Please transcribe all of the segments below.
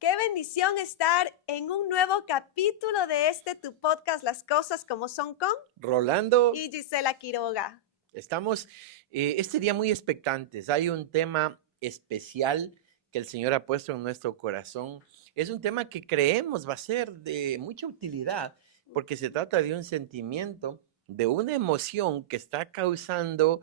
Qué bendición estar en un nuevo capítulo de tu podcast, Las Cosas Como Son con Rolando, y Gisela Quiroga. estamos este día muy expectantes. Hay un tema especial que el Señor ha puesto en nuestro corazón. Es un tema que creemos va a ser de mucha utilidad porque se trata de un sentimiento, de una emoción que está causando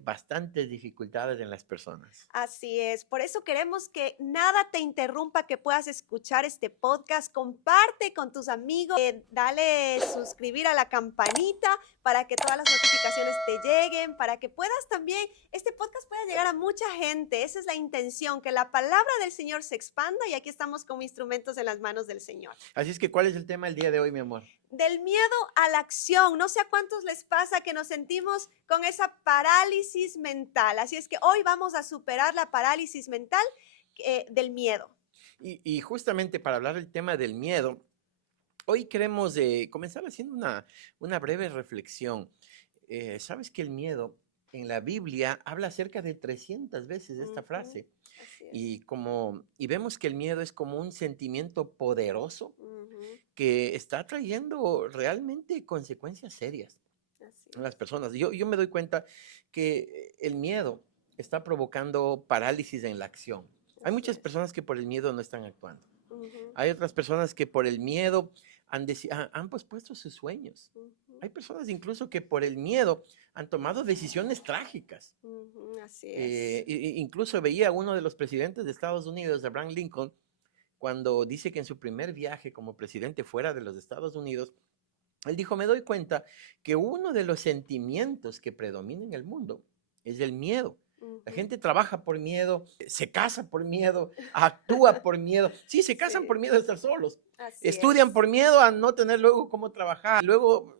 bastantes dificultades en las personas. Así es, por eso queremos que nada te interrumpa, que puedas escuchar este podcast. Comparte con tus amigos, dale suscribir a la campanita para que todas las notificaciones te lleguen, para que puedas también, este podcast pueda llegar a mucha gente. Esa es la intención, que la palabra del Señor se expanda, y aquí estamos como instrumentos en las manos del Señor. Así es que, ¿cuál es el tema del día de hoy, mi amor? Del miedo a la acción. No sé a cuántos les pasa que nos sentimos con esa parálisis mental. Así es que hoy vamos a superar la parálisis mental del miedo. Y justamente para hablar del tema del miedo, hoy queremos comenzar haciendo una breve reflexión. Sabes que el miedo en la Biblia habla cerca de 300 veces de esta frase. Así es. Y vemos que el miedo es como un sentimiento poderoso que está trayendo realmente consecuencias serias Así a las personas. Yo me doy cuenta que el miedo está provocando parálisis en la acción. Hay muchas personas que por el miedo no están actuando. Hay otras personas que por el miedo han pospuesto sus sueños. Hay personas incluso que por el miedo han tomado decisiones trágicas. Así es. Incluso veía a uno de los presidentes de Estados Unidos, Abraham Lincoln, cuando dice que en su primer viaje como presidente fuera de los Estados Unidos, él dijo: me doy cuenta que uno de los sentimientos que predomina en el mundo es el miedo. La gente trabaja por miedo, se casa por miedo, actúa por miedo. Sí, se casan por miedo a estar solos. Así Estudian es. por miedo a no tener luego cómo trabajar. Luego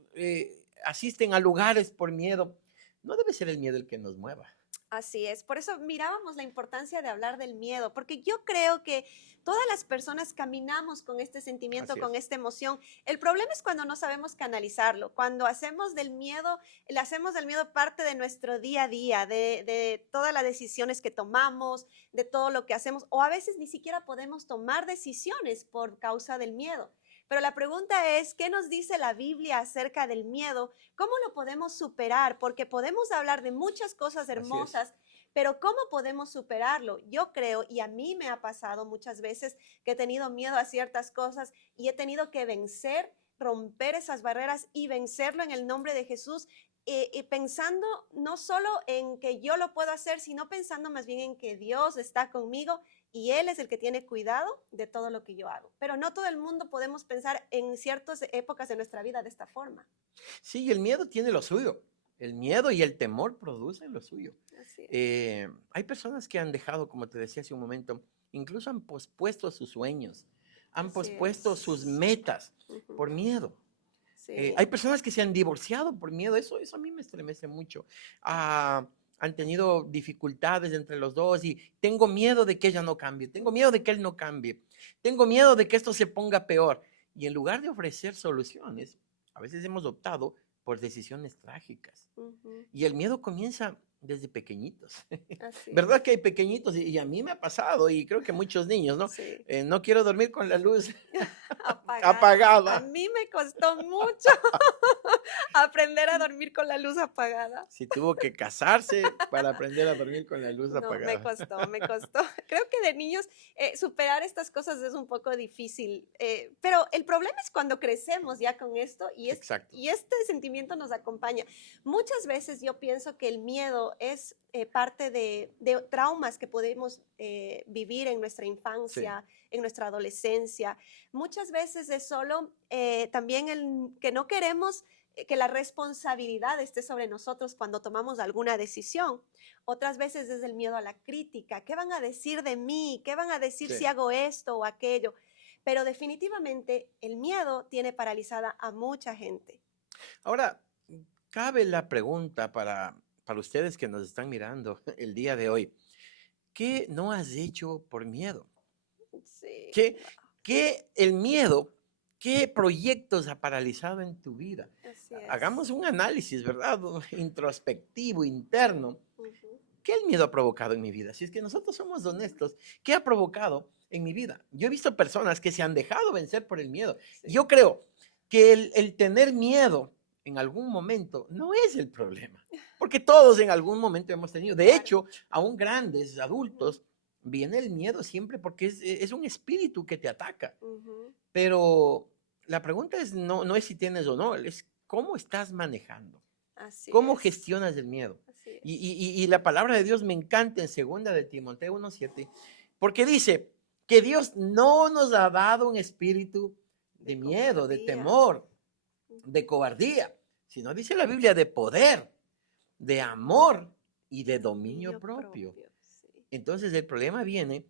asisten a lugares por miedo. No debe ser el miedo el que nos mueva. Así es, por eso mirábamos la importancia de hablar del miedo, porque yo creo que todas las personas caminamos con este sentimiento, Así con es. esta emoción. El problema es cuando no sabemos canalizarlo, cuando hacemos del miedo, le hacemos del miedo parte de nuestro día a día, de todas las decisiones que tomamos, de todo lo que hacemos, o a veces ni siquiera podemos tomar decisiones por causa del miedo. Pero la pregunta es, ¿qué nos dice la Biblia acerca del miedo? ¿Cómo lo podemos superar? Porque podemos hablar de muchas cosas hermosas, pero ¿cómo podemos superarlo? Yo creo, y a mí me ha pasado muchas veces que he tenido miedo a ciertas cosas y he tenido que vencer, romper esas barreras y vencerlo en el nombre de Jesús. Y pensando no solo en que yo lo puedo hacer, sino pensando más bien en que Dios está conmigo y Él es el que tiene cuidado de todo lo que yo hago. Pero no todo el mundo podemos pensar en ciertas épocas de nuestra vida de esta forma. Sí, el miedo tiene lo suyo. El miedo y el temor producen lo suyo. Así es. Hay personas que han dejado, como te decía hace un momento, incluso han pospuesto sus sueños, han Así pospuesto sus es. metas por miedo. Sí. Hay personas que se han divorciado por miedo, eso a mí me estremece mucho. Han tenido dificultades entre los dos y tengo miedo de que ella no cambie, tengo miedo de que él no cambie, tengo miedo de que esto se ponga peor. Y en lugar de ofrecer soluciones, a veces hemos optado por decisiones trágicas. Y el miedo comienza desde pequeñitos. Así ¿Verdad es. que hay pequeñitos? Y a mí me ha pasado, y creo que muchos niños, ¿no? Sí. No quiero dormir con la luz Apagada. A apagada. mí me costó mucho aprender a dormir con la luz apagada. Si tuvo que casarse para aprender a dormir con la luz No, me apagada. costó, me costó. Creo que de niños superar estas cosas es un poco difícil, pero el problema es cuando crecemos ya con esto Exacto. y este sentimiento nos acompaña. Muchas veces yo pienso que el miedo es parte de traumas que podemos vivir en nuestra infancia, en nuestra adolescencia. Muchas veces es solo también el que no queremos que la responsabilidad esté sobre nosotros cuando tomamos alguna decisión. Otras veces es el miedo a la crítica. ¿Qué van a decir de mí? ¿Qué van a decir si hago esto o aquello? Pero definitivamente el miedo tiene paralizada a mucha gente. Ahora, cabe la pregunta para ustedes que nos están mirando el día de hoy. ¿Qué no has hecho por miedo? Sí. ¿Qué el miedo, qué proyectos ha paralizado en tu vida? Así es. Hagamos un análisis, ¿verdad? Introspectivo, interno. ¿qué el miedo ha provocado en mi vida? Si es que nosotros somos honestos, ¿qué ha provocado en mi vida? Yo he visto personas que se han dejado vencer por el miedo. Sí. Yo creo que el tener miedo en algún momento no es el problema, porque todos en algún momento hemos tenido. De Claro. hecho, aún grandes, adultos, viene el miedo siempre porque es un espíritu que te ataca. Ujú. Pero la pregunta es, no es si tienes o no, es cómo estás manejando, Así cómo es. gestionas el miedo. Así Y, es. y la palabra de Dios me encanta en segunda de Timoteo 1:7, porque dice que Dios no nos ha dado un espíritu de De miedo, de cobardía. temor, de Ujú. cobardía, sino dice la Biblia de poder, de amor y de dominio Dominio propio. propio. Sí. Entonces el problema viene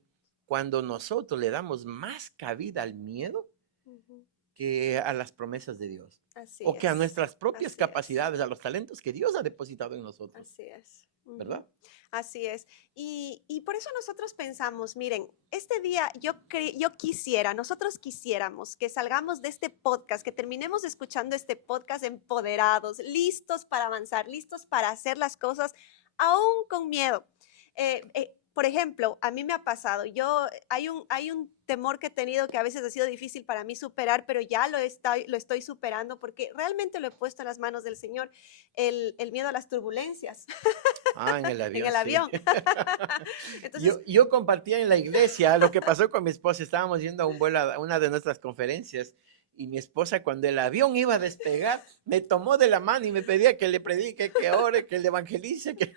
cuando nosotros le damos más cabida al miedo Ujú. que a las promesas de Dios Así o que a es. nuestras propias Así es. capacidades, a los talentos que Dios ha depositado en nosotros, Así es. Ujú. ¿verdad? Así es. Y por eso nosotros pensamos, miren, este día yo quisiera, nosotros quisiéramos que salgamos de este podcast, que terminemos escuchando este podcast empoderados, listos para avanzar, listos para hacer las cosas, aún con miedo. Por ejemplo, a mí me ha pasado, hay un temor que he tenido que a veces ha sido difícil para mí superar, pero ya lo estoy superando porque realmente lo he puesto en las manos del Señor, el miedo a las turbulencias Ah, en el en avión, el sí. avión. Entonces, Yo compartía en la iglesia lo que pasó con mi esposa. Estábamos yendo a un vuelo a una de nuestras conferencias y mi esposa cuando el avión iba a despegar me tomó de la mano y me pedía que le predique, que ore, que le evangelice. Que...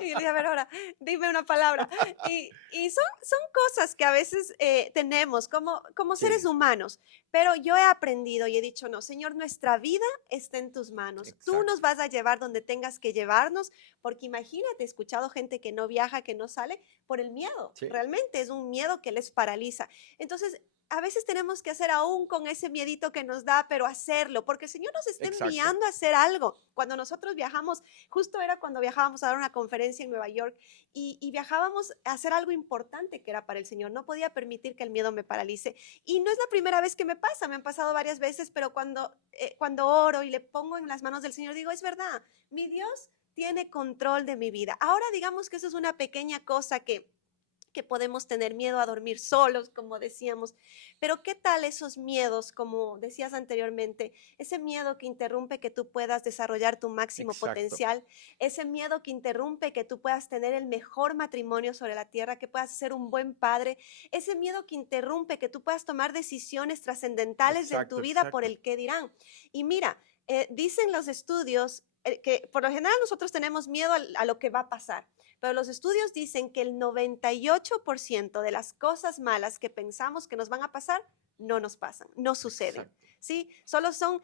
y le dije, a ver, ahora, dime una palabra. Y son cosas que a veces tenemos como seres Sí, humanos, pero yo he aprendido y he dicho, no, Señor, nuestra vida está en tus manos. Tú nos exacto. vas a llevar donde tengas que llevarnos, porque imagínate, he escuchado gente que no viaja, que no sale por el miedo. Sí, Realmente es un miedo que les paraliza. Entonces, a veces tenemos que hacer aún con ese miedito que nos da, pero hacerlo, porque el Señor nos está exacto. enviando a hacer algo. Cuando nosotros viajamos, justo era cuando viajábamos a dar una conferencia en Nueva York y viajábamos a hacer algo importante que era para el Señor. No podía permitir que el miedo me paralice. Y no es la primera vez que me pasa, me han pasado varias veces, pero cuando oro y le pongo en las manos del Señor, digo, es verdad, mi Dios tiene control de mi vida. Ahora digamos que eso es una pequeña cosa que podemos tener miedo a dormir solos, como decíamos. Pero ¿qué tal esos miedos, como decías anteriormente? Ese miedo que interrumpe que tú puedas desarrollar tu máximo Exacto. potencial, ese miedo que interrumpe que tú puedas tener el mejor matrimonio sobre la tierra, que puedas ser un buen padre, ese miedo que interrumpe que tú puedas tomar decisiones trascendentales en tu Exacto, vida por exacto. el qué dirán. Y mira, dicen los estudios que por lo general nosotros tenemos miedo a lo que va a pasar. Pero los estudios dicen que el 98% de las cosas malas que pensamos que nos van a pasar no nos pasan, no suceden. Exacto. ¿Sí? Solo son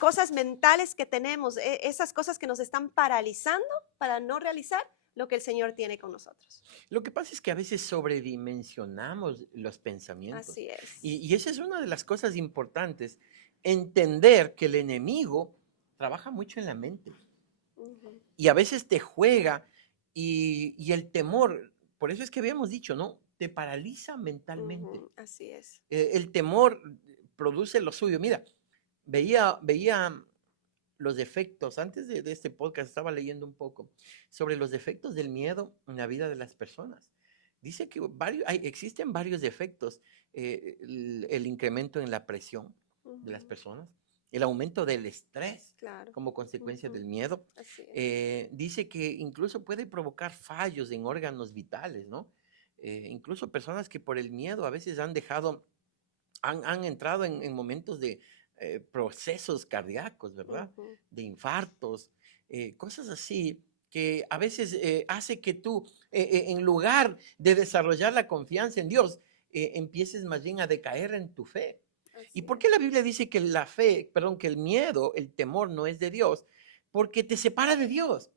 cosas mentales que tenemos, esas cosas que nos están paralizando para no realizar lo que el Señor tiene con nosotros. Lo que pasa es que a veces sobredimensionamos los pensamientos Así es. y esa es una de las cosas importantes, entender que el enemigo trabaja mucho en la mente Ujú, y a veces te juega y el temor, por eso es que habíamos dicho, ¿no? Te paraliza mentalmente. ujú, así es. El temor produce lo suyo. Mira, veía los defectos, antes de este podcast estaba leyendo un poco sobre los defectos del miedo en la vida de las personas. Dice que existen varios defectos, el incremento en la presión de las Ujú, personas, el aumento del estrés claro. como consecuencia Ujú, del miedo. así es. Dice que incluso puede provocar fallos en órganos vitales, ¿no? Incluso personas que por el miedo a veces han entrado en momentos de procesos cardíacos, ¿verdad? Ujú, De infartos, cosas así que a veces hace que tú, en lugar de desarrollar la confianza en Dios, empieces más bien a decaer en tu fe. ¿Y así por qué la es. Biblia dice que la fe, perdón, que el miedo, el temor no es de Dios? Porque te separa de Dios,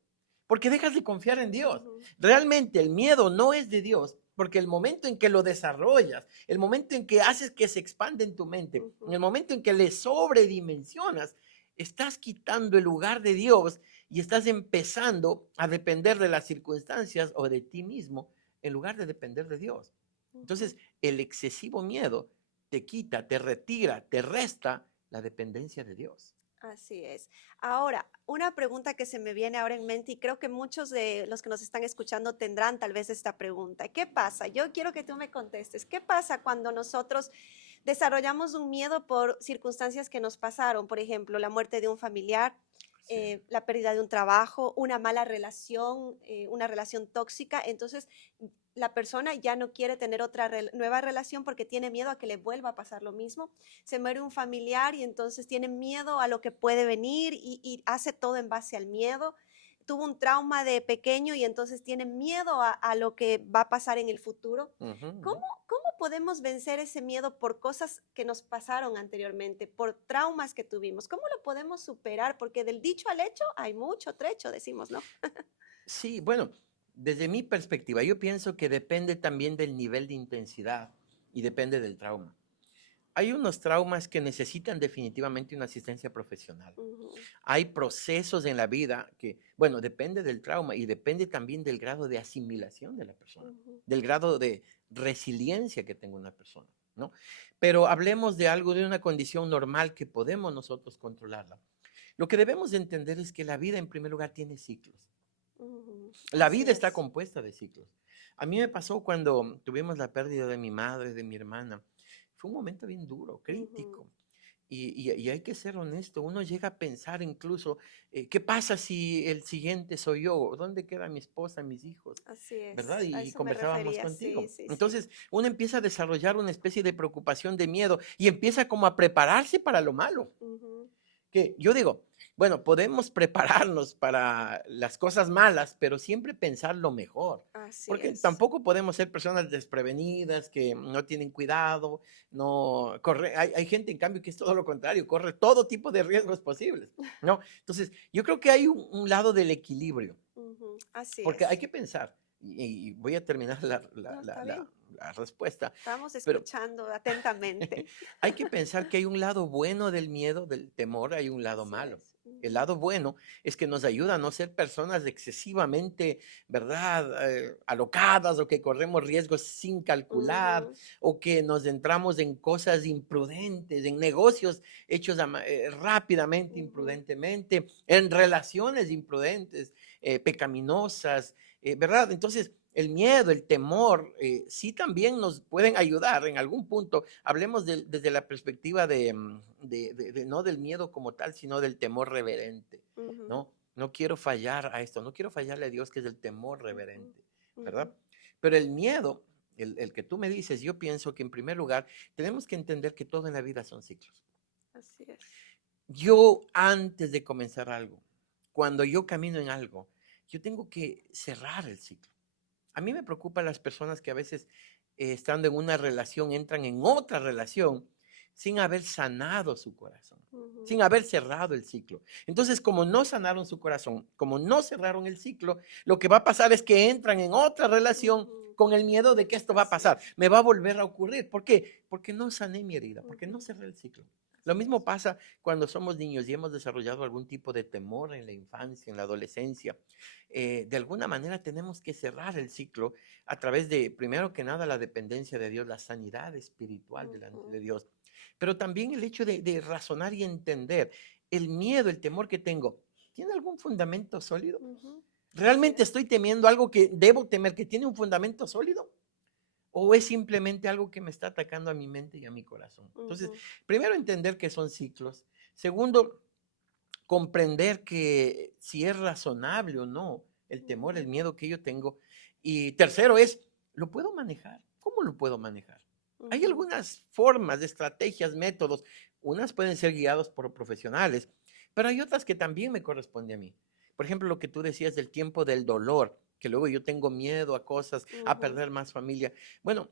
porque dejas de confiar en Dios. Ujú, Realmente el miedo no es de Dios, porque el momento en que lo desarrollas, el momento en que haces que se expande en tu mente, en el ujú, momento en que le sobredimensionas, estás quitando el lugar de Dios y estás empezando a depender de las circunstancias o de ti mismo en lugar de depender de Dios. ujú. Entonces, el excesivo miedo te quita, te retira, te resta la dependencia de Dios. Así es. Ahora, una pregunta que se me viene ahora en mente y creo que muchos de los que nos están escuchando tendrán tal vez esta pregunta. ¿Qué pasa? Yo quiero que tú me contestes. ¿Qué pasa cuando nosotros desarrollamos un miedo por circunstancias que nos pasaron? Por ejemplo, la muerte de un familiar, Sí. la pérdida de un trabajo, una mala relación, una relación tóxica. Entonces, la persona ya no quiere tener otra nueva relación porque tiene miedo a que le vuelva a pasar lo mismo. Se muere un familiar y entonces tiene miedo a lo que puede venir y hace todo en base al miedo. Tuvo un trauma de pequeño y entonces tiene miedo a lo que va a pasar en el futuro. Ujú, ¿Cómo, ujú. ¿Cómo podemos vencer ese miedo por cosas que nos pasaron anteriormente, por traumas que tuvimos? ¿Cómo lo podemos superar? Porque del dicho al hecho hay mucho trecho, decimos, ¿no? Sí, bueno, desde mi perspectiva, yo pienso que depende también del nivel de intensidad y depende del trauma. Hay unos traumas que necesitan definitivamente una asistencia profesional. Ujú, Hay procesos en la vida que, bueno, depende del trauma y depende también del grado de asimilación de la persona, ujú, del grado de resiliencia que tenga una persona, ¿no? Pero hablemos de algo, de una condición normal que podemos nosotros controlarla. Lo que debemos de entender es que la vida, en primer lugar, tiene ciclos. ujú. La Así vida está es. compuesta de ciclos. A mí me pasó cuando tuvimos la pérdida de mi madre, de mi hermana. Fue un momento bien duro, Ujú. crítico. Y hay que ser honesto, uno llega a pensar incluso, ¿qué pasa si el siguiente soy yo? ¿Dónde queda mi esposa, mis hijos? Así ¿Verdad? es. A Y eso me conversábamos refería. Sí, contigo. sí, sí. Entonces, uno empieza a desarrollar una especie de preocupación, de miedo, y empieza como a prepararse para lo malo. Ujú. Que yo digo, bueno, podemos prepararnos para las cosas malas, pero siempre pensar lo mejor, Así porque es. tampoco podemos ser personas desprevenidas que no tienen cuidado, no corre, hay gente en cambio que es todo lo contrario, corre todo tipo de riesgos posibles, ¿no? Entonces, yo creo que hay un lado del equilibrio, Ujú. Así porque hay es. que pensar, y voy a terminar No, está bien. la respuesta, Estamos pero escuchando atentamente. hay que pensar que hay un lado bueno del miedo, del temor, hay un lado Así malo. es. El Ujú, lado bueno es que nos ayuda a no ser personas excesivamente, ¿verdad? Alocadas o que corremos riesgos sin calcular ujú, o que nos entramos en cosas imprudentes, en negocios hechos rápidamente, ujú, imprudentemente, en relaciones imprudentes, pecaminosas, ¿verdad? Entonces, el miedo, el temor, sí también nos pueden ayudar en algún punto. Hablemos desde la perspectiva no del miedo como tal, sino del temor reverente, ujú, ¿no? No quiero fallar a esto, no quiero fallarle a Dios, que es el temor ujú, reverente, ujú. ¿verdad? Pero el miedo, el que tú me dices, yo pienso que en primer lugar tenemos que entender que todo en la vida son ciclos. Así es. Yo antes de comenzar algo, cuando yo camino en algo, yo tengo que cerrar el ciclo. A mí me preocupan las personas que a veces, estando en una relación, entran en otra relación sin haber sanado su corazón, Ujú, sin haber cerrado el ciclo. Entonces, como no sanaron su corazón, como no cerraron el ciclo, lo que va a pasar es que entran en otra relación ujú. con el miedo de que esto va a Así pasar, es. me va a volver a ocurrir. ¿Por qué? Porque no sané mi herida, porque no Ujú, cerré el ciclo. Lo así mismo es. pasa cuando somos niños y hemos desarrollado algún tipo de temor en la infancia, en la adolescencia. De alguna manera tenemos que cerrar el ciclo a través de, primero que nada, la dependencia de Dios, la sanidad espiritual delante Ujú, de Dios, pero también el hecho de razonar y entender el miedo, el temor que tengo, ¿tiene algún fundamento sólido? ujú. Así ¿Realmente es. estoy temiendo algo que debo temer, que tiene un fundamento sólido? ¿O es simplemente algo que me está atacando a mi mente y a mi corazón? Entonces, Ujú, primero entender que son ciclos. Segundo, comprender que si es razonable o no el temor, el ujú, miedo que yo tengo. Y tercero es, ¿lo puedo manejar? ¿Cómo lo puedo manejar? Hay ujú, algunas formas, estrategias, métodos. Unas pueden ser guiados por profesionales, pero hay otras que también me corresponde a mí. Por ejemplo, lo que tú decías del tiempo del dolor, que luego yo tengo miedo a cosas, a ujú. perder más familia. Bueno,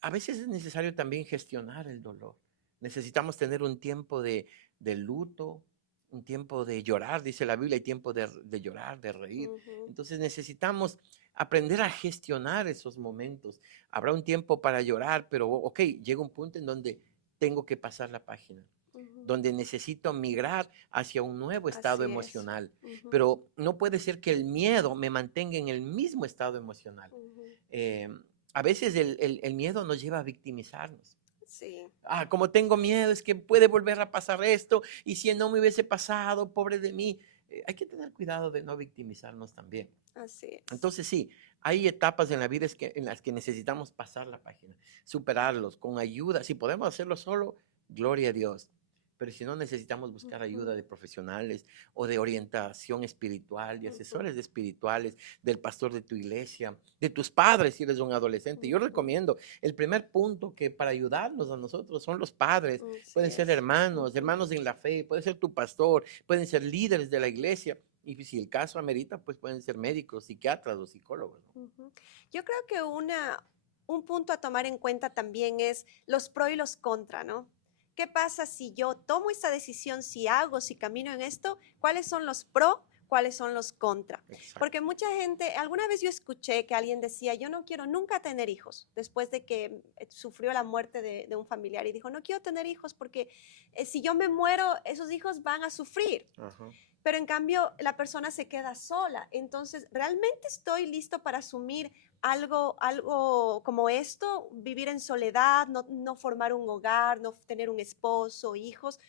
a veces es necesario también gestionar el dolor. Necesitamos tener un tiempo de luto, un tiempo de llorar, dice la Biblia, hay tiempo de llorar, de reír. Ujú, Entonces necesitamos aprender a gestionar esos momentos. Habrá un tiempo para llorar, pero ok, llega un punto en donde tengo que pasar la página, ujú. donde necesito migrar hacia un nuevo estado Así es. emocional. Ujú, Pero no puede ser que el miedo me mantenga en el mismo estado emocional. ujú. Eh, a veces el miedo nos lleva a victimizarnos. Sí. Como tengo miedo, es que puede volver a pasar esto, y si no me hubiese pasado, pobre de mí. Hay que tener cuidado de no victimizarnos también. Así es. Entonces sí, hay etapas en la vida en las que necesitamos pasar la página, superarlos con ayuda. Si podemos hacerlo solo, gloria a Dios. Pero si no, necesitamos buscar ayuda Ujú, de profesionales o de orientación espiritual, de ujú, asesores espirituales, del pastor de tu iglesia, de tus padres si eres un adolescente. Yo ujú. recomiendo, el primer punto que para ayudarnos a nosotros son los padres. Así Pueden ser es. hermanos, Ujú, hermanos en la fe, puede ser tu pastor, pueden ser líderes de la iglesia. Y si el caso amerita, pues pueden ser médicos, psiquiatras o psicólogos, ¿no? ujú. Yo creo que un punto a tomar en cuenta también es los pro y los contra, ¿no? ¿Qué pasa si yo tomo esta decisión, si hago, si camino en esto? ¿Cuáles son los pro? ¿Cuáles son los contra? Porque Exacto. mucha gente, alguna vez yo escuché que alguien decía, yo no quiero nunca tener hijos, después de que sufrió la muerte de un familiar y dijo, no quiero tener hijos porque si yo me muero, esos hijos van a sufrir. Ajá. Pero en cambio la persona se queda sola. Entonces, ¿realmente estoy listo para asumir algo como esto? Vivir en soledad, no formar un hogar, no tener un esposo, hijos.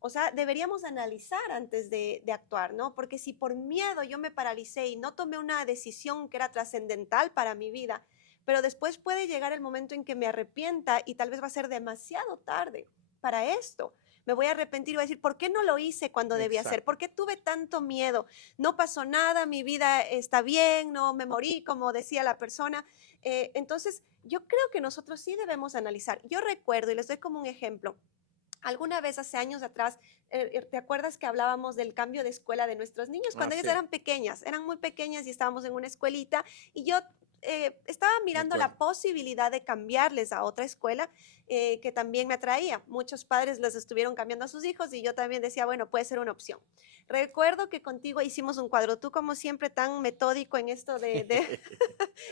O sea, deberíamos analizar antes de actuar, ¿no? Porque si por miedo yo me paralicé y no tomé una decisión que era trascendental para mi vida, pero después puede llegar el momento en que me arrepienta y tal vez va a ser demasiado tarde para esto. Me voy a arrepentir y voy a decir, ¿por qué no lo hice cuando debía hacer? Exacto. ¿Por qué tuve tanto miedo? No pasó nada, mi vida está bien, no me morí, como decía la persona. Entonces, yo creo que nosotros sí debemos analizar. Yo recuerdo, y les doy como un ejemplo, alguna vez hace años atrás, ¿te acuerdas que hablábamos del cambio de escuela de nuestros niños? Cuando ellos Sí, eran pequeñas, eran muy pequeñas y estábamos en una escuelita y yo estaba me mirando acuerdo. la posibilidad de cambiarles a otra escuela que también me atraía. Muchos padres les estuvieron cambiando a sus hijos y yo también decía, bueno, puede ser una opción. Recuerdo que contigo hicimos un cuadro, tú como siempre tan metódico en esto de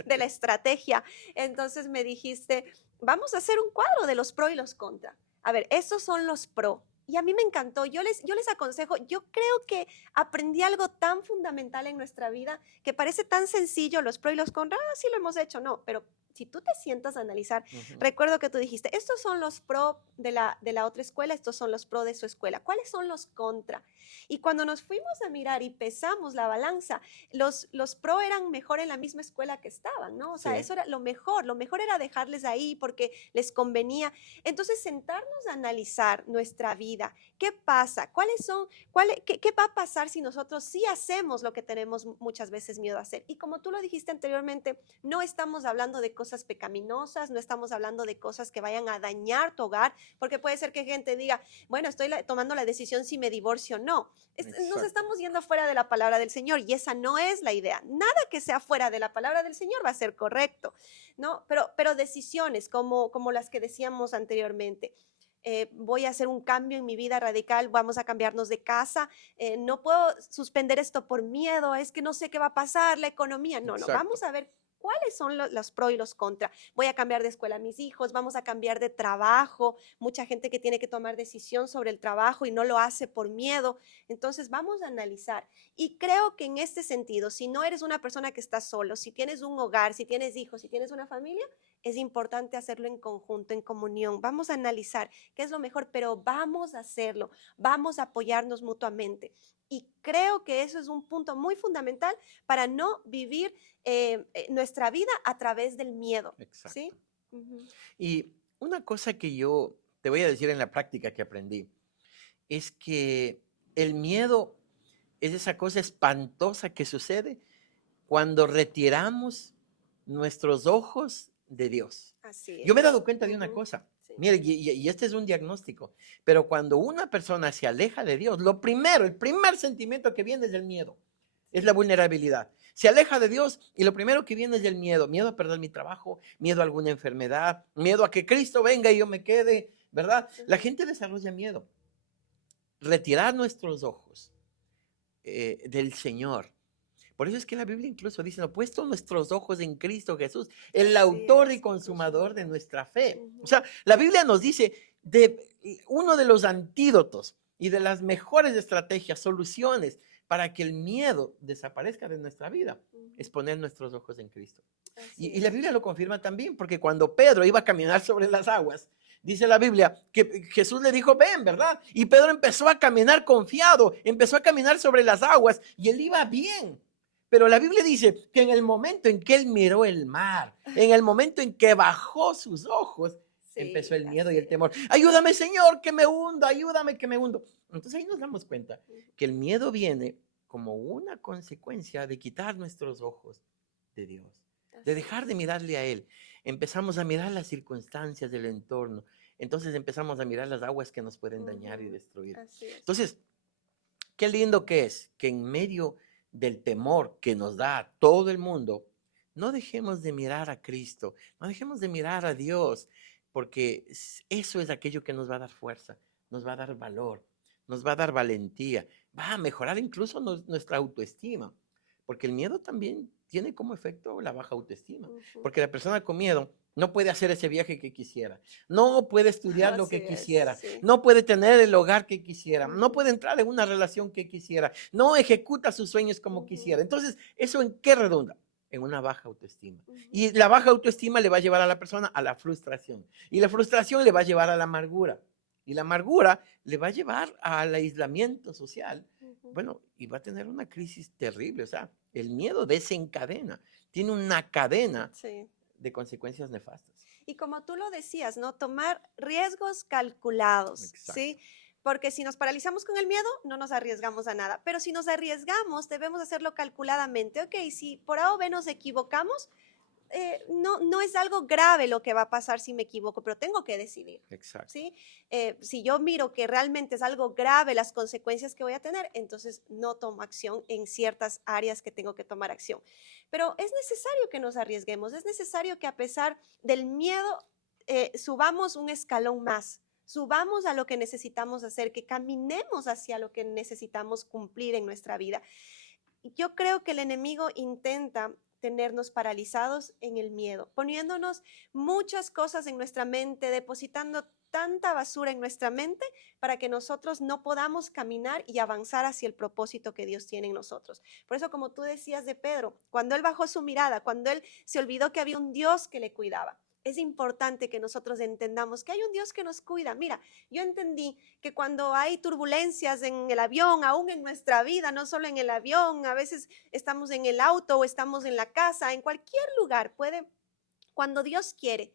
la estrategia, entonces me dijiste, vamos a hacer un cuadro de los pro y los contra. A ver, estos son los pro. Y a mí me encantó. Yo les aconsejo, yo creo que aprendí algo tan fundamental en nuestra vida que parece tan sencillo, los pro y los contra, sí lo hemos hecho, no, pero si tú te sientas a analizar, Ujú. recuerdo que tú dijiste, estos son los pro de la otra escuela, estos son los pro de su escuela, ¿cuáles son los contra? Y cuando nos fuimos a mirar y pesamos la balanza, los pro eran mejor en la misma escuela que estaban, ¿no? O sea, Sí, eso era lo mejor era dejarles ahí porque les convenía. Entonces, sentarnos a analizar nuestra vida, ¿qué pasa? ¿Qué va a pasar si nosotros sí hacemos lo que tenemos muchas veces miedo a hacer? Y como tú lo dijiste anteriormente, no estamos hablando de cosas pecaminosas, no estamos hablando de cosas que vayan a dañar tu hogar, porque puede ser que gente diga, bueno, estoy tomando la decisión si me divorcio o no. Nos exacto. estamos yendo fuera de la palabra del Señor y esa no es la idea. Nada que sea fuera de la palabra del Señor va a ser correcto, ¿no? Pero decisiones como las que decíamos anteriormente. Voy a hacer un cambio en mi vida radical, vamos a cambiarnos de casa, no puedo suspender esto por miedo, es que no sé qué va a pasar, la economía, no, no, Exacto. vamos a ver cuáles son los pro y los contra. Voy a cambiar de escuela a mis hijos, vamos a cambiar de trabajo, mucha gente que tiene que tomar decisión sobre el trabajo y no lo hace por miedo, entonces vamos a analizar. Y creo que en este sentido, si no eres una persona que está solo, si tienes un hogar, si tienes hijos, si tienes una familia, es importante hacerlo en conjunto, en comunión. Vamos a analizar qué es lo mejor, pero vamos a hacerlo, vamos a apoyarnos mutuamente. Y creo que eso es un punto muy fundamental para no vivir nuestra vida a través del miedo, ¿sí? Exacto. Ujú. Y una cosa que yo te voy a decir en la práctica que aprendí es que el miedo es esa cosa espantosa que sucede cuando retiramos nuestros ojos de Dios. Así Yo me he es. dado cuenta de una Ujú. cosa. Sí, Mire, y este es un diagnóstico, pero cuando una persona se aleja de Dios, lo primero, el primer sentimiento que viene es el miedo, es la sí. vulnerabilidad. Se aleja de Dios y lo primero que viene es el miedo, miedo a perder mi trabajo, miedo a alguna enfermedad, miedo a que Cristo venga y yo me quede, ¿verdad? La Ujú. gente desarrolla miedo. Retirar nuestros ojos del Señor. Por eso es que la Biblia incluso dice, no, puesto nuestros ojos en Cristo Jesús, el Así autor y es, consumador de consumador. nuestra fe. O Ujú. sea, la Biblia nos dice, uno de los antídotos y de las mejores estrategias, soluciones para que el miedo desaparezca de nuestra vida, es Ujú. poner nuestros ojos en Cristo. Así Y la es. Biblia lo confirma también, porque cuando Pedro iba a caminar sobre las aguas, Dice la Biblia que Jesús le dijo, ven, ¿verdad? Y Pedro empezó a caminar confiado, empezó a caminar sobre las aguas y él iba bien. Pero la Biblia dice que en el momento en que él miró el mar, en el momento en que bajó sus ojos, empezó el miedo y el temor. Ayúdame, Señor, que me hundo, ayúdame que me hundo. Entonces ahí nos damos cuenta que el miedo viene como una consecuencia de quitar nuestros ojos de Dios, de dejar de mirarle a Él. Empezamos a mirar las circunstancias del entorno. Entonces empezamos a mirar las aguas que nos pueden dañar y destruir. Entonces, qué lindo que es que en medio del temor que nos da todo el mundo, no dejemos de mirar a Cristo, no dejemos de mirar a Dios, porque eso es aquello que nos va a dar fuerza, nos va a dar valor, nos va a dar valentía, va a mejorar incluso nuestra autoestima, porque el miedo también tiene como efecto la baja autoestima, porque la persona con miedo no puede hacer ese viaje que quisiera, no puede estudiar lo que quisiera, no puede tener el hogar que quisiera, no puede entrar en una relación que quisiera, no ejecuta sus sueños como quisiera. Entonces, ¿eso en qué redunda? En una baja autoestima. Y la baja autoestima le va a llevar a la persona a la frustración. Y la frustración le va a llevar a la amargura. Y la amargura le va a llevar al aislamiento social. Bueno, y va a tener una crisis terrible. O sea, el miedo desencadena. Tiene una cadena de consecuencias nefastas. Y como tú lo decías, ¿no? Tomar riesgos calculados, Exacto. ¿sí? Porque si nos paralizamos con el miedo, no nos arriesgamos a nada. Pero si nos arriesgamos, debemos hacerlo calculadamente. Ok, si por A o B nos equivocamos, no es algo grave lo que va a pasar si me equivoco, pero tengo que decidir. Exacto. ¿Sí? Si yo miro que realmente es algo grave las consecuencias que voy a tener, entonces no tomo acción en ciertas áreas que tengo que tomar acción. Pero es necesario que nos arriesguemos, es necesario que a pesar del miedo subamos un escalón más. Subamos a lo que necesitamos hacer, que caminemos hacia lo que necesitamos cumplir en nuestra vida. Yo creo que el enemigo intenta tenernos paralizados en el miedo, poniéndonos muchas cosas en nuestra mente, depositando tanta basura en nuestra mente para que nosotros no podamos caminar y avanzar hacia el propósito que Dios tiene en nosotros. Por eso, como tú decías de Pedro, cuando él bajó su mirada, cuando él se olvidó que había un Dios que le cuidaba, es importante que nosotros entendamos que hay un Dios que nos cuida. Mira, yo entendí que cuando hay turbulencias en el avión, aún en nuestra vida, no solo en el avión, a veces estamos en el auto o estamos en la casa, en cualquier lugar, cuando Dios quiere,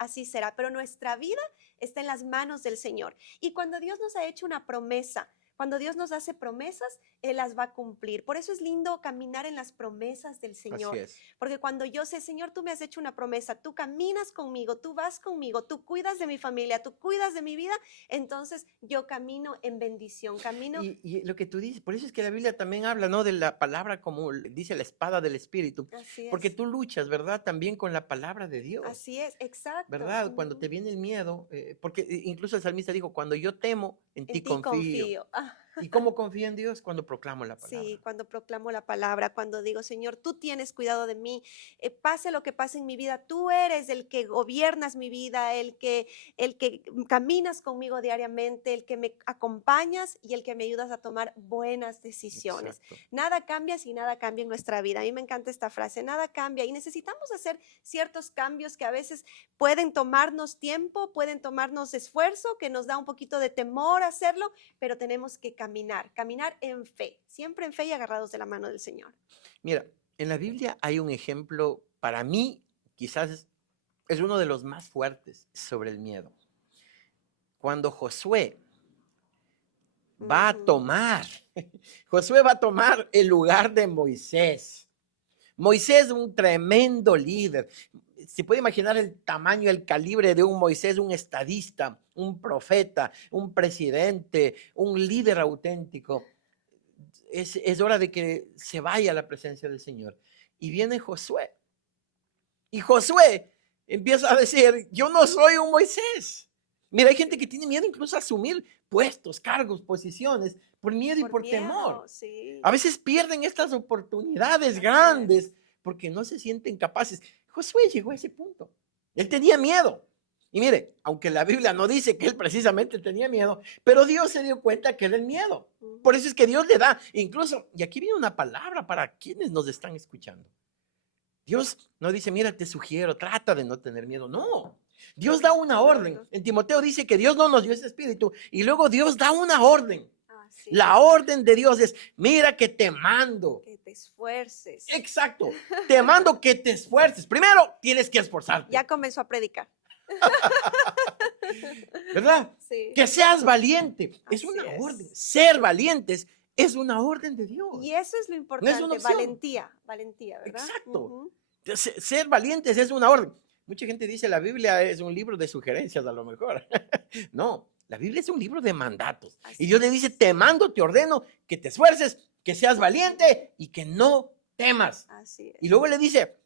así será, pero nuestra vida está en las manos del Señor. Y cuando Dios nos ha hecho una promesa, cuando Dios nos hace promesas, Él las va a cumplir. Por eso es lindo caminar en las promesas del Señor. Así es. Porque cuando yo sé, Señor, tú me has hecho una promesa, tú caminas conmigo, tú vas conmigo, tú cuidas de mi familia, tú cuidas de mi vida, entonces yo camino en bendición, camino. Y lo que tú dices, por eso es que la Biblia también habla, ¿no? De la palabra como dice la espada del Espíritu. Así es. Porque tú luchas, ¿verdad? También con la palabra de Dios. Así es, exacto. ¿Verdad? Cuando te viene el miedo, porque incluso el salmista dijo, cuando yo temo, en ti confío. ¿Y cómo confío en Dios? Cuando proclamo la palabra. Sí, cuando proclamo la palabra, cuando digo, Señor, tú tienes cuidado de mí, pase lo que pase en mi vida, tú eres el que gobiernas mi vida, el que caminas conmigo diariamente, el que me acompañas y el que me ayudas a tomar buenas decisiones. Exacto. Nada cambia si nada cambia en nuestra vida. A mí me encanta esta frase, nada cambia, y necesitamos hacer ciertos cambios que a veces pueden tomarnos tiempo, pueden tomarnos esfuerzo, que nos da un poquito de temor hacerlo, pero tenemos que caminar en fe, siempre en fe y agarrados de la mano del Señor. Mira, en la Biblia hay un ejemplo, para mí, quizás es uno de los más fuertes sobre el miedo. Cuando Josué va a tomar, Josué va a tomar el lugar de Moisés. Moisés, un tremendo líder. Se puede imaginar el tamaño, el calibre de un Moisés, un estadista, un profeta, un presidente, un líder auténtico. Es hora de que se vaya a la presencia del Señor. Y viene Josué. Y Josué empieza a decir, yo no soy un Moisés. Mira, hay gente que tiene miedo incluso a asumir puestos, cargos, posiciones, por miedo y por temor. Sí. A veces pierden estas oportunidades grandes porque no se sienten capaces. Josué llegó a ese punto. Él tenía miedo. Y mire, aunque la Biblia no dice que él precisamente tenía miedo, pero Dios se dio cuenta que era el miedo. Por eso es que Dios le da, incluso, y aquí viene una palabra para quienes nos están escuchando. Dios no dice, mira, te sugiero, trata de no tener miedo. No, Dios da una orden. En Timoteo dice que Dios no nos dio ese espíritu y luego Dios da una orden. Así La es. orden de Dios es, mira que te mando. Que te esfuerces. Exacto, te mando que te esfuerces. Primero tienes que esforzarte. Ya comenzó a predicar. ¿Verdad? Sí. Que seas valiente. Es Así una es. orden. Ser valientes es una orden de Dios. Y eso es lo No es importante, una opción. valentía, ¿verdad? Exacto. Ujú. Ser valientes es una orden. Mucha gente dice la Biblia es un libro de sugerencias a lo mejor. No, la Biblia es un libro de mandatos. Así Y Dios le dice, es. te mando, te ordeno que te esfuerces, que seas valiente y que no temas. Así es. Y luego le dice,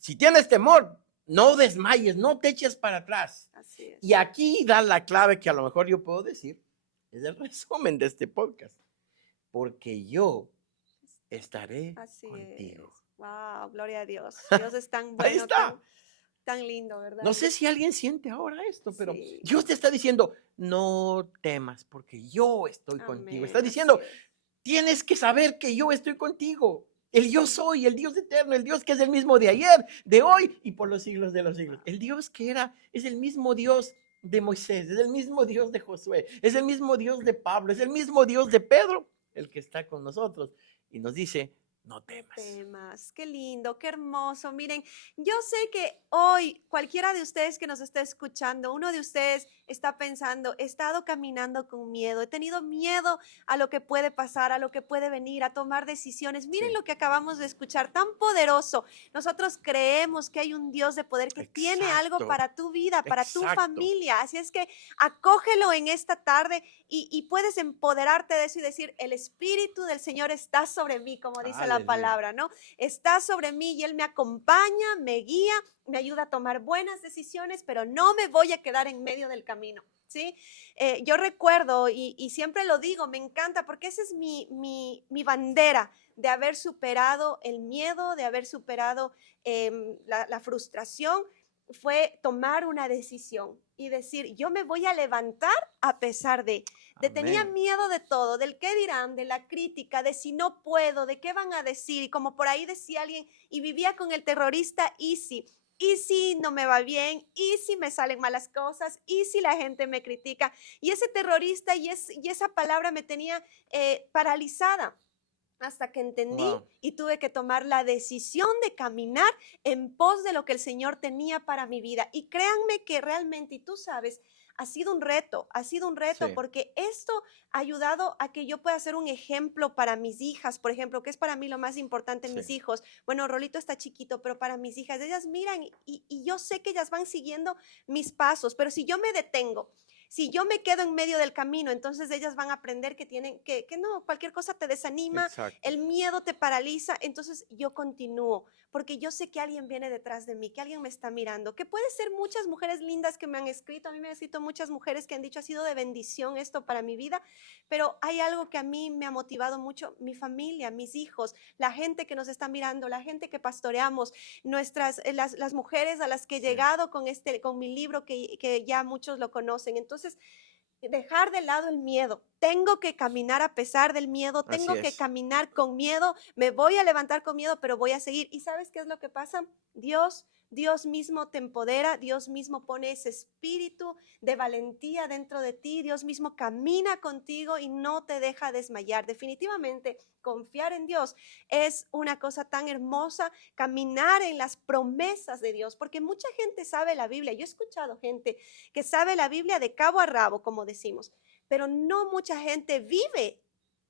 si tienes temor, no desmayes, no te eches para atrás. Así es. Y aquí da la clave que a lo mejor yo puedo decir, es el resumen de este podcast. Porque yo estaré Así contigo. es. Wow, gloria a Dios. Dios es tan Ahí bueno, está. tan lindo, ¿verdad? No sé si alguien siente ahora esto, pero Sí. Dios te está diciendo, no temas porque yo estoy contigo. Está Amén, diciendo, así es. tienes que saber que yo estoy contigo. El yo soy, el Dios eterno, el Dios que es el mismo de ayer, de hoy y por los siglos de los siglos. El Dios que era, es el mismo Dios de Moisés, es el mismo Dios de Josué, es el mismo Dios de Pablo, es el mismo Dios de Pedro, el que está con nosotros y nos dice, no temas. Temas, qué lindo, qué hermoso. Miren, yo sé que hoy cualquiera de ustedes que nos está escuchando, uno de ustedes está pensando, he estado caminando con miedo, he tenido miedo a lo que puede pasar, a lo que puede venir, a tomar decisiones. Miren Sí. lo que acabamos de escuchar, tan poderoso. Nosotros creemos que hay un Dios de poder que tiene algo Exacto. para tu vida, para tu Exacto. familia. Así es que acógelo en esta tarde y puedes empoderarte de eso y decir, el Espíritu del Señor está sobre mí, como dice la Aleluya. palabra, ¿no? Está sobre mí y Él me acompaña, me guía, me ayuda a tomar buenas decisiones, pero no me voy a quedar en medio del camino, ¿sí? Yo recuerdo y siempre lo digo, me encanta porque esa es mi bandera de haber superado el miedo, de haber superado la frustración, fue tomar una decisión y decir, yo me voy a levantar a pesar de tenía Amén. miedo de todo, del qué dirán, de la crítica, de si no puedo, de qué van a decir, y como por ahí decía alguien, y vivía con el terrorista Easy. Y si no me va bien, y si me salen malas cosas, y si la gente me critica. Y ese terrorista y esa palabra me tenía paralizada hasta que entendí Wow. y tuve que tomar la decisión de caminar en pos de lo que el Señor tenía para mi vida. Y créanme que realmente, y tú sabes, ha sido un reto Sí. porque esto ha ayudado a que yo pueda ser un ejemplo para mis hijas, por ejemplo, que es para mí lo más importante en mis Sí. hijos. Bueno, Rolito está chiquito, pero para mis hijas, ellas miran y yo sé que ellas van siguiendo mis pasos, pero si yo me detengo, si yo me quedo en medio del camino, entonces ellas van a aprender que tienen que no, cualquier cosa te desanima, Exacto. el miedo te paraliza, entonces yo continúo, porque yo sé que alguien viene detrás de mí, que alguien me está mirando, que puede ser muchas mujeres lindas que me han escrito, a mí me han escrito muchas mujeres que han dicho, ha sido de bendición esto para mi vida, pero hay algo que a mí me ha motivado mucho, mi familia, mis hijos, la gente que nos está mirando, la gente que pastoreamos, las mujeres a las que he Sí. llegado con mi libro que ya muchos lo conocen. Entonces, dejar de lado el miedo. Tengo que caminar a pesar del miedo, Así tengo que es. caminar con miedo, me voy a levantar con miedo, pero voy a seguir. ¿Y sabes qué es lo que pasa? Dios mismo te empodera, Dios mismo pone ese espíritu de valentía dentro de ti, Dios mismo camina contigo y no te deja desmayar. Definitivamente, confiar en Dios es una cosa tan hermosa, caminar en las promesas de Dios, porque mucha gente sabe la Biblia. Yo he escuchado gente que sabe la Biblia de cabo a rabo, como decimos, pero no mucha gente vive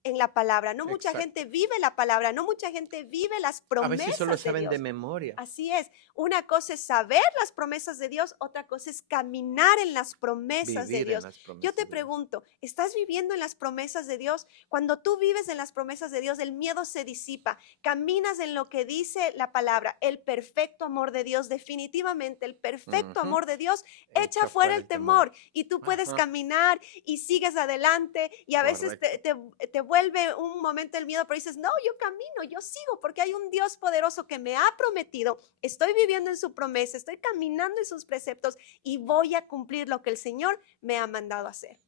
en la palabra, no mucha Exacto. gente vive la palabra, no mucha gente vive las A veces solo promesas de saben de Dios. memoria. Así es, una cosa es saber las promesas de Dios, otra cosa es caminar en las promesas de Vivir en Dios. las promesas Yo te de Dios. pregunto, ¿estás viviendo en las promesas de Dios? Cuando tú vives en las promesas de Dios, el miedo se disipa, caminas en lo que dice la palabra, el perfecto amor de Dios, definitivamente el perfecto Ujú. amor de Dios echa fuera el temor y tú puedes Ajá. caminar y sigues adelante y a veces te vuelve un momento el miedo, pero dices, no, yo camino, yo sigo porque hay un Dios poderoso que me ha prometido, estoy viviendo en su promesa, estoy caminando en sus preceptos y voy a cumplir lo que el Señor me ha mandado hacer.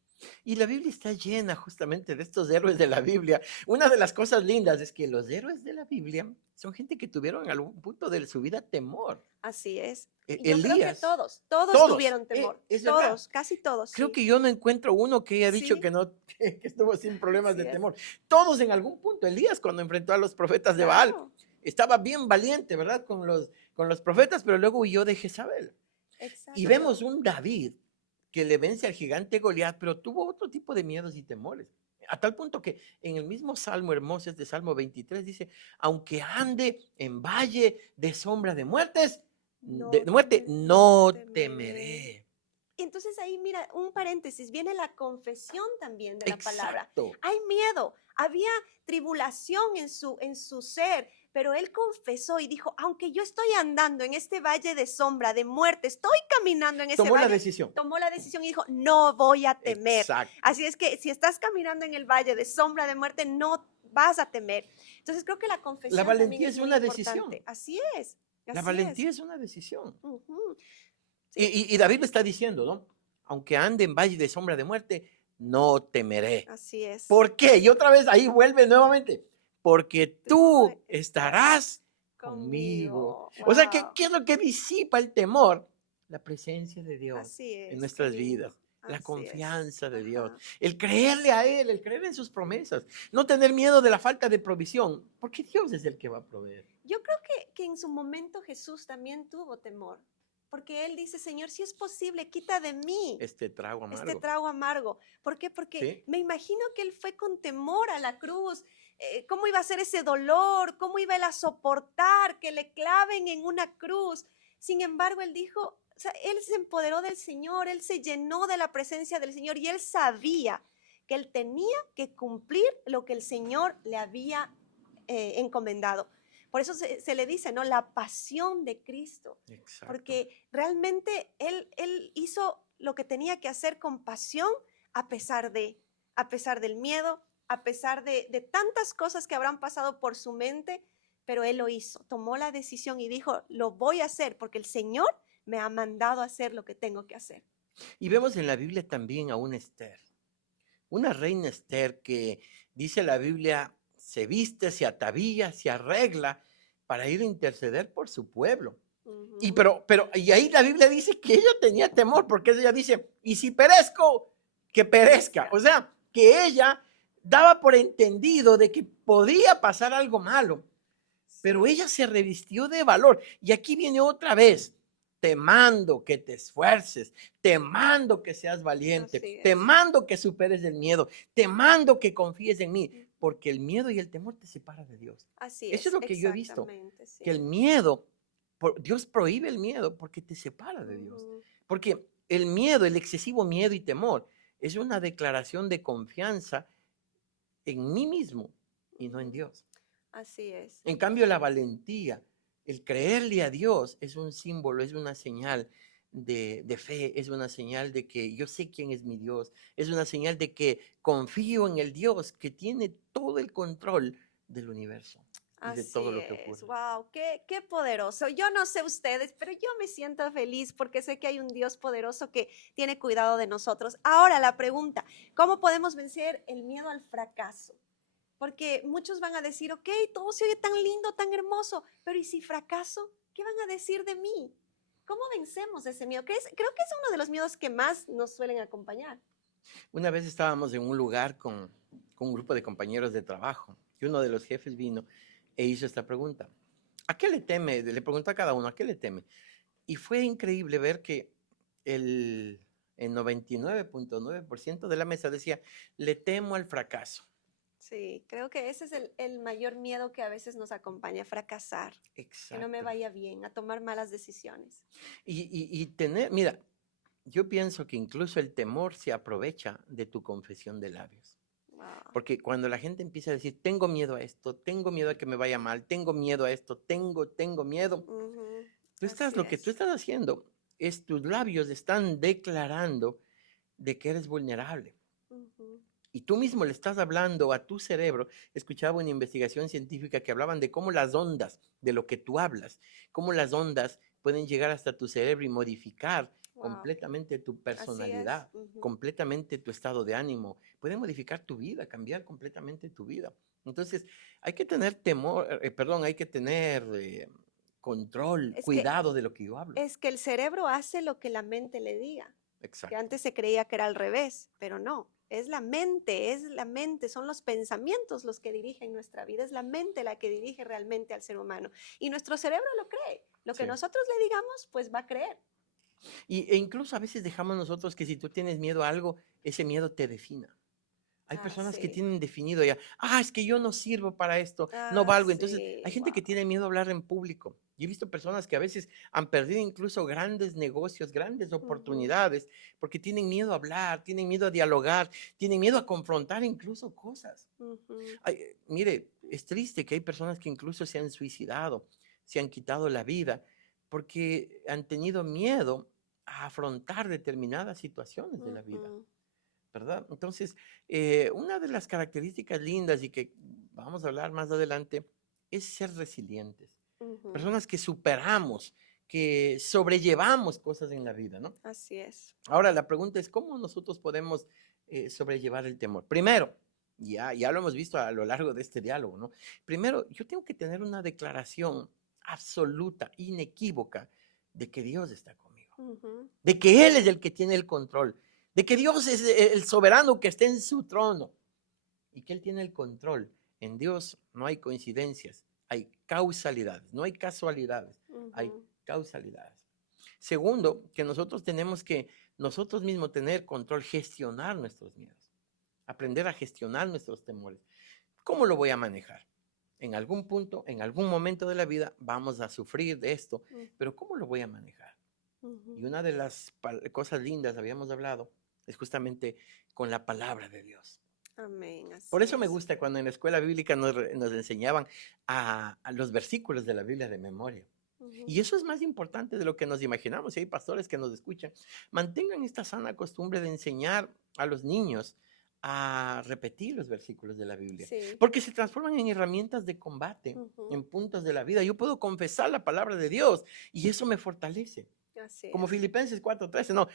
Y la Biblia está llena justamente de estos héroes de la Biblia. Una de las cosas lindas es que los héroes de la Biblia son gente que tuvieron en algún punto de su vida temor. Así es. Y yo creo que Elías, todos todos, tuvieron temor. es verdad. Todos, casi todos, Creo sí. que yo no encuentro uno que haya dicho Sí, que no, que estuvo sin problemas de así es. temor. Todos en algún punto. Elías, cuando enfrentó a los profetas de Baal, Claro, estaba bien valiente, ¿verdad? Con los profetas, pero luego huyó de Jezabel. Y vemos exacto. un David que le vence al gigante Goliat, pero tuvo otro tipo de miedos y temores. A tal punto que en el mismo salmo hermoso, este Salmo 23, dice, aunque ande en valle de sombra de muertes, No de muerte, no no temeré. temeré. Entonces ahí mira, un paréntesis, viene la confesión también de la palabra. Exacto. Hay miedo, había tribulación en su ser, pero él confesó y dijo, aunque yo estoy andando en este valle de sombra, de muerte, estoy caminando en ese Tomó la valle, decisión. tomó la decisión y dijo, no voy a temer. Exacto. Así es que si estás caminando en el valle de sombra de muerte, no vas a temer. Entonces creo que la La confesión también valentía es es muy una decisión. importante. Así es, La así es. valentía es una decisión. Ujú, Y, sí, y David le está diciendo, ¿no? Aunque ande en valle de sombra de muerte, no temeré. así es. ¿Por qué? Y otra vez ahí vuelve nuevamente. Porque Tú tú estarás estarás conmigo. conmigo. O sea, ¿qué, Wow. qué es lo que disipa el temor? La presencia de Dios Así en es, qué nuestras lindo. vidas. La Así es. confianza de Dios. Ajá. El creerle a Él, el creer en sus promesas. No tener miedo de la falta de provisión. Porque Dios es el que va a proveer. Yo creo que en su momento Jesús también tuvo temor, porque él dice, Señor, si es posible, quita de mí Este trago este amargo. trago amargo. ¿Por qué? Porque ¿Sí? me imagino que él fue con temor a la cruz. ¿Cómo iba a ser ese dolor? ¿Cómo iba él a soportar que le claven en una cruz? Sin embargo, él dijo, o sea, él se empoderó del Señor, él se llenó de la presencia del Señor y él sabía que él tenía que cumplir lo que el Señor le había encomendado. Por eso se le dice, ¿no? La pasión de Cristo, Exacto. porque realmente él hizo lo que tenía que hacer con pasión a pesar del miedo, a pesar de tantas cosas que habrán pasado por su mente, pero él lo hizo, tomó la decisión y dijo, lo voy a hacer porque el Señor me ha mandado a hacer lo que tengo que hacer. Y vemos en la Biblia también a una Esther. Una reina Esther que dice la Biblia, se viste, se atabilla, se arregla para ir a interceder por su pueblo. Y Ujú. y ahí la Biblia dice que ella tenía temor, porque ella dice, y si perezco, que perezca. O sea, que ella daba por entendido de que podía pasar algo malo, pero Sí, ella se revistió de valor. Y aquí viene otra vez, te mando que te esfuerces, te mando que seas valiente, así te es. mando que superes el miedo, te mando que confíes en mí, porque el miedo y el temor te separan de Dios. Así Eso es es, lo que yo he visto, exactamente, que sí. el miedo, Dios prohíbe el miedo porque te separa de Dios. Ujú. Porque el miedo, el excesivo miedo y temor, es una declaración de confianza en mí mismo y no en Ujú. Dios. Así es. En cambio, la valentía, el creerle a Dios es un símbolo, es una señal de fe, es una señal de que yo sé quién es mi Dios, es una señal de que confío en el Dios que tiene todo el control del universo y de todo Así lo que es, ocurre. wow, qué poderoso. Yo no sé ustedes, pero yo me siento feliz porque sé que hay un Dios poderoso que tiene cuidado de nosotros. Ahora la pregunta, ¿cómo podemos vencer el miedo al fracaso? Porque muchos van a decir, ok, todo se oye tan lindo, tan hermoso, pero ¿y si fracaso? ¿Qué van a decir de mí? ¿Cómo vencemos ese miedo? Creo que es uno de los miedos que más nos suelen acompañar. Una vez estábamos en un lugar con un grupo de compañeros de trabajo y uno de los jefes vino e hizo esta pregunta. ¿A qué le teme? Le preguntó a cada uno, ¿a qué le teme? Y fue increíble ver que el, el 99.9% de la mesa decía, le temo al fracaso. Sí, creo que ese es el mayor miedo que a veces nos acompaña, fracasar, que no me Exacto. vaya bien, a tomar malas decisiones. Y tener, mira, yo pienso que incluso el temor se aprovecha de tu confesión de labios. Wow. Porque cuando la gente empieza a decir, tengo miedo a esto, tengo miedo a que me vaya mal, tengo miedo a esto, tengo miedo, Ujú, lo así que tú es. estás haciendo es tus labios están declarando de que eres vulnerable. Ujú, Y tú mismo le estás hablando a tu cerebro. Escuchaba una investigación científica que hablaban de cómo las ondas de lo que tú hablas, cómo las ondas pueden llegar hasta tu cerebro y modificar Wow. completamente tu Así es. personalidad, completamente tu estado de ánimo. Puede modificar tu vida, cambiar completamente tu vida. Entonces, hay que tener temor, perdón, hay que tener control, Es que, cuidado de lo que yo hablo. es que el cerebro hace lo que la mente le diga. Que Exacto. antes se creía que era al revés, pero no. Es la mente, son los pensamientos los que dirigen nuestra vida, es la mente la que dirige realmente al ser humano. Y nuestro cerebro lo cree. Lo que Sí. nosotros le digamos, pues va a creer. E incluso a veces dejamos nosotros que si tú tienes miedo a algo, ese miedo te defina. Hay Ah, personas que sí. tienen definido ya, es que yo no sirvo para esto, no Ah, valgo. Entonces, hay sí. gente que Wow. tiene miedo a hablar en público. Y he visto personas que a veces han perdido incluso grandes negocios, grandes oportunidades, porque tienen miedo a hablar, tienen miedo a dialogar, tienen miedo a confrontar incluso cosas. Mire, es triste que hay personas que incluso se han suicidado, se han quitado la vida, porque han tenido miedo a afrontar determinadas situaciones de la vida. ¿Verdad? Entonces, una de las características lindas y que vamos a hablar más adelante es ser resilientes. Personas que superamos, que sobrellevamos cosas en la vida, ¿no? Así es. Ahora, la pregunta es, ¿cómo nosotros podemos sobrellevar el temor? Primero, ya lo hemos visto a lo largo de este diálogo, ¿no? Primero, yo tengo que tener una declaración absoluta, inequívoca, de que Dios está conmigo, Ujú. de que Él es el que tiene el control, de que Dios es el soberano que está en su trono y que Él tiene el control. En Dios no hay coincidencias, hay causalidades, no hay casualidades, hay Ujú. causalidades. Segundo, que nosotros tenemos que nosotros mismos tener control, gestionar nuestros miedos, aprender a gestionar nuestros temores. ¿Cómo lo voy a manejar? En algún punto, en algún momento de la vida, vamos a sufrir de esto, Mm, pero ¿cómo lo voy a manejar? Y ujú. una de las cosas lindas, habíamos hablado, es justamente con la palabra de Dios. Amén, Por así eso me es. gusta cuando en la escuela bíblica nos enseñaban a los versículos de la Biblia de memoria. Ujú. Y eso es más importante de lo que nos imaginamos. Y hay pastores que nos escuchan. Mantengan esta sana costumbre de enseñar a los niños a repetir los versículos de la Biblia, Sí. porque se transforman en herramientas de combate, Ujú. en puntos de la vida. Yo puedo confesar la palabra de Dios y eso me fortalece. Así Como es. Filipenses 4:13, no,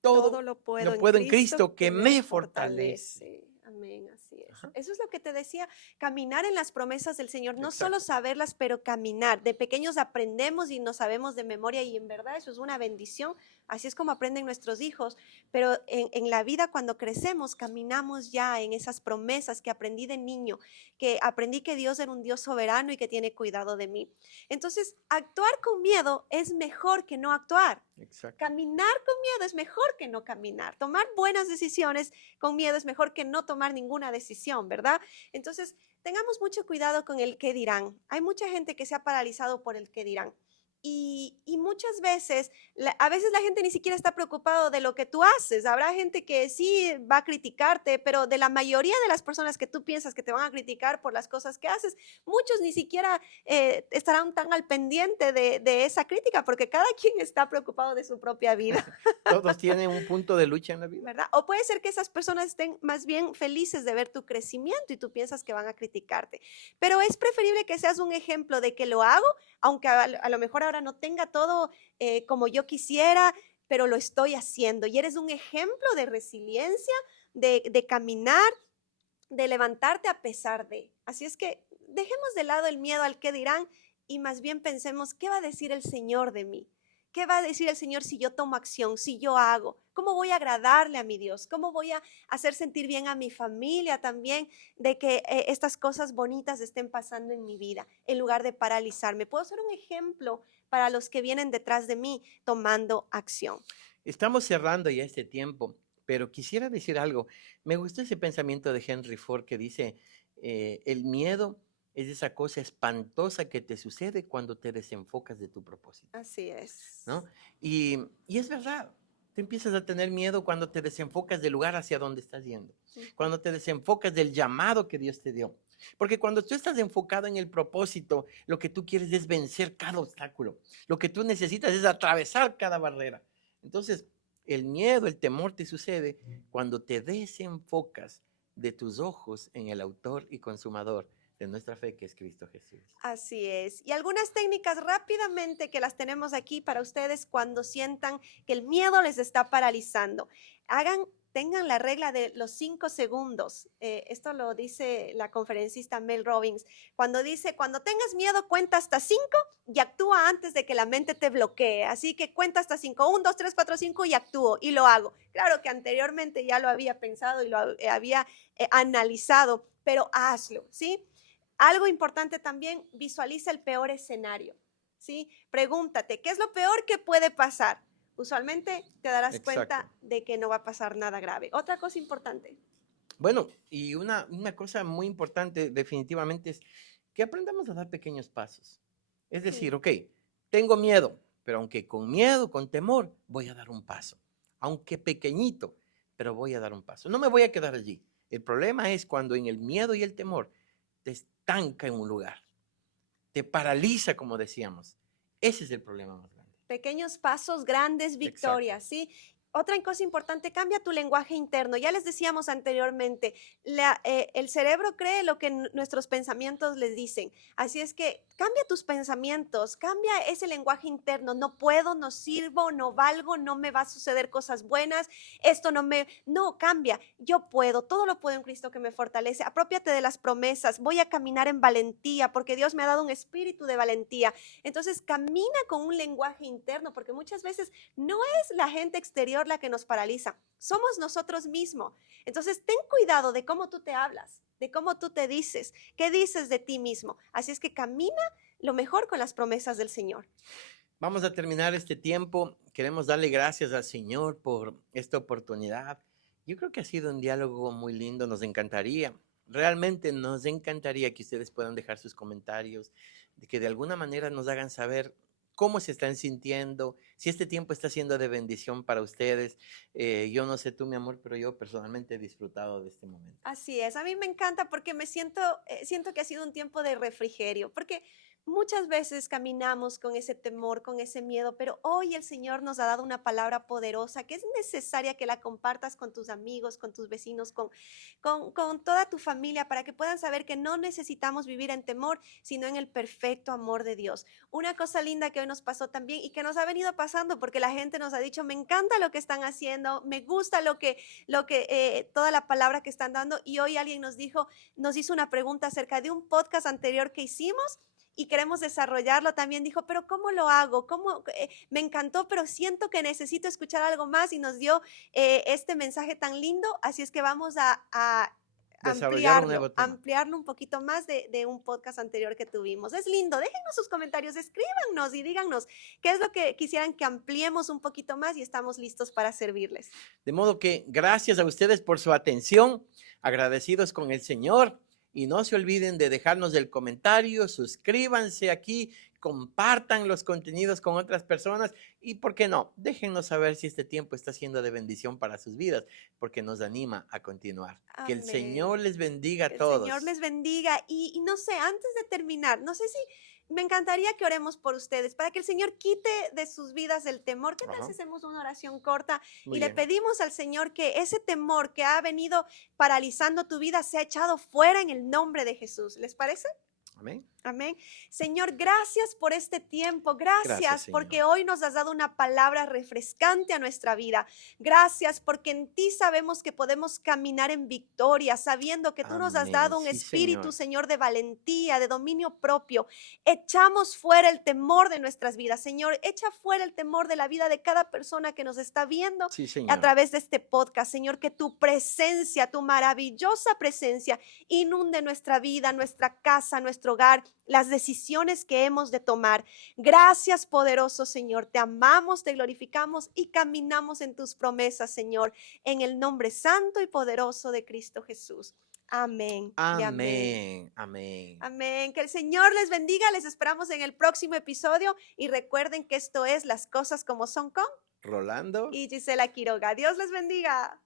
Todo todo lo puedo lo en puedo en Cristo Cristo que que me me fortalece. fortalece. Amén, así es. Ajá, Eso es lo que te decía, caminar en las promesas del Señor, no solo exacto. saberlas, pero caminar. De pequeños aprendemos y nos sabemos de memoria y en verdad eso es una bendición. Así es como aprenden nuestros hijos, pero en la vida cuando crecemos caminamos ya en esas promesas que aprendí de niño, que aprendí que Dios era un Dios soberano y que tiene cuidado de mí. Entonces, actuar con miedo es mejor que no actuar. Exacto. Caminar con miedo es mejor que no caminar. Tomar buenas decisiones con miedo es mejor que no tomar ninguna decisión, ¿verdad? Entonces, tengamos mucho cuidado con el qué dirán. Hay mucha gente que se ha paralizado por el qué dirán. Y muchas veces, a veces la gente ni siquiera está preocupado de lo que tú haces. Habrá gente que sí va a criticarte, pero de la mayoría de las personas que tú piensas que te van a criticar por las cosas que haces, muchos ni siquiera estarán tan al pendiente de esa crítica, porque cada quien está preocupado de su propia vida. Todos tienen un punto de lucha en la vida. ¿Verdad? O puede ser que esas personas estén más bien felices de ver tu crecimiento y tú piensas que van a criticarte. Pero es preferible que seas un ejemplo de que lo hago, aunque a lo mejor ahora no tenga todo como yo quisiera, pero lo estoy haciendo. Y eres un ejemplo de resiliencia, de caminar, de levantarte a pesar de. Así es que dejemos de lado el miedo al qué dirán y más bien pensemos, ¿qué va a decir el Señor de mí? ¿Qué va a decir el Señor si yo tomo acción, si yo hago? ¿Cómo voy a agradarle a mi Dios? ¿Cómo voy a hacer sentir bien a mi familia también de que estas cosas bonitas estén pasando en mi vida en lugar de paralizarme? Puedo ser un ejemplo para los que vienen detrás de mí tomando acción. Estamos cerrando ya este tiempo, pero quisiera decir algo. Me gustó ese pensamiento de Henry Ford que dice, el miedo es esa cosa espantosa que te sucede cuando te desenfocas de tu propósito, Así es. ¿no? Y es verdad, tú empiezas a tener miedo cuando te desenfocas del lugar hacia donde estás yendo, Ujú. cuando te desenfocas del llamado que Dios te dio. Porque cuando tú estás enfocado en el propósito, lo que tú quieres es vencer cada obstáculo. Lo que tú necesitas es atravesar cada barrera. Entonces, el miedo, el temor te sucede cuando te desenfocas de tus ojos en el autor y consumador de nuestra fe, que es Cristo Jesús. Así es. Y algunas técnicas rápidamente que las tenemos aquí para ustedes cuando sientan que el miedo les está paralizando. Tengan la regla de los 5 segundos. Esto lo dice la conferencista Mel Robbins. Cuando dice, cuando tengas miedo, cuenta hasta 5 y actúa antes de que la mente te bloquee. Así que cuenta hasta 5, 1, 2, 3, 4, 5 y actúo y lo hago. Claro que anteriormente ya lo había pensado y lo había analizado, pero hazlo, ¿sí? Algo importante también, visualiza el peor escenario, ¿sí? Pregúntate, ¿qué es lo peor que puede pasar? Usualmente te darás cuenta de que no va a pasar nada grave. Otra cosa importante. Bueno, y una cosa muy importante definitivamente es que aprendamos a dar pequeños pasos. Es decir, ok, tengo miedo, pero aunque con miedo, con temor, voy a dar un paso. Aunque pequeñito, pero voy a dar un paso. No me voy a quedar allí. El problema es cuando en el miedo y el temor te estanca en un lugar, te paraliza, como decíamos. Ese es el problema más grande. Pequeños pasos, grandes victorias, ¿sí? Otra cosa importante, cambia tu lenguaje interno. Ya les decíamos anteriormente, el cerebro cree lo que nuestros pensamientos les dicen. Así es que cambia tus pensamientos, cambia ese lenguaje interno. No puedo, no sirvo, no valgo, no me va a suceder cosas buenas. Esto no me... No, cambia. Yo puedo, todo lo puedo en Cristo que me fortalece. Apropiate de las promesas. Voy a caminar en valentía porque Dios me ha dado un espíritu de valentía. Entonces camina con un lenguaje interno porque muchas veces no es la gente exterior la que nos paraliza, somos nosotros mismos. Entonces, ten cuidado de cómo tú te hablas, de cómo tú te dices, qué dices de ti mismo. Así es que camina lo mejor con las promesas del Señor. Vamos a terminar este tiempo. Queremos darle gracias al Señor por esta oportunidad. Yo creo que ha sido un diálogo muy lindo. Nos encantaría, realmente nos encantaría que ustedes puedan dejar sus comentarios, de que de alguna manera nos hagan saber cómo se están sintiendo, si este tiempo está siendo de bendición para ustedes. Yo no sé tú, mi amor, pero yo personalmente he disfrutado de este momento. Así es, a mí me encanta porque siento que ha sido un tiempo de refrigerio, porque muchas veces caminamos con ese temor, con ese miedo, pero hoy el Señor nos ha dado una palabra poderosa que es necesaria que la compartas con tus amigos, con tus vecinos, con toda tu familia, para que puedan saber que no necesitamos vivir en temor, sino en el perfecto amor de Dios. Una cosa linda que hoy nos pasó también y que nos ha venido pasando porque la gente nos ha dicho, me encanta lo que están haciendo, me gusta toda la palabra que están dando, y hoy alguien nos hizo una pregunta acerca de un podcast anterior que hicimos y queremos desarrollarlo. También dijo, pero ¿cómo lo hago? Me encantó, pero siento que necesito escuchar algo más, y nos dio este mensaje tan lindo. Así es que vamos a ampliarlo un poquito más de un podcast anterior que tuvimos. Es lindo, déjenos sus comentarios, escríbanos y díganos qué es lo que quisieran que ampliemos un poquito más, y estamos listos para servirles. De modo que gracias a ustedes por su atención, agradecidos con el Señor, y no se olviden de dejarnos el comentario, suscríbanse aquí, compartan los contenidos con otras personas y, ¿por qué no? Déjennos saber si este tiempo está siendo de bendición para sus vidas, porque nos anima a continuar. Amén. Que el Señor les bendiga a todos. Que el Señor les bendiga. Y no sé, antes de terminar, no sé si me encantaría que oremos por ustedes para que el Señor quite de sus vidas el temor. ¿Qué tal si hacemos una oración corta y le pedimos al Señor que ese temor que ha venido paralizando tu vida sea echado fuera en el nombre de Jesús? ¿Les parece? Amén. Amén. Señor, gracias por este tiempo. Gracias porque hoy nos has dado una palabra refrescante a nuestra vida. Gracias porque en ti sabemos que podemos caminar en victoria, sabiendo que tú nos has dado un espíritu, Señor, de valentía, de dominio propio. Echamos fuera el temor de nuestras vidas. Señor, echa fuera el temor de la vida de cada persona que nos está viendo a través de este podcast. Señor, que tu presencia, tu maravillosa presencia, inunde nuestra vida, nuestra casa, nuestro hogar, las decisiones que hemos de tomar. Gracias, poderoso Señor. Te amamos, te glorificamos y caminamos en tus promesas, Señor, en el nombre santo y poderoso de Cristo Jesús. Amén. Amén. Amén. Amén. Que el Señor les bendiga. Les esperamos en el próximo episodio y recuerden que esto es Las Cosas Como Son con Rolando y Gisela Quiroga. Dios les bendiga.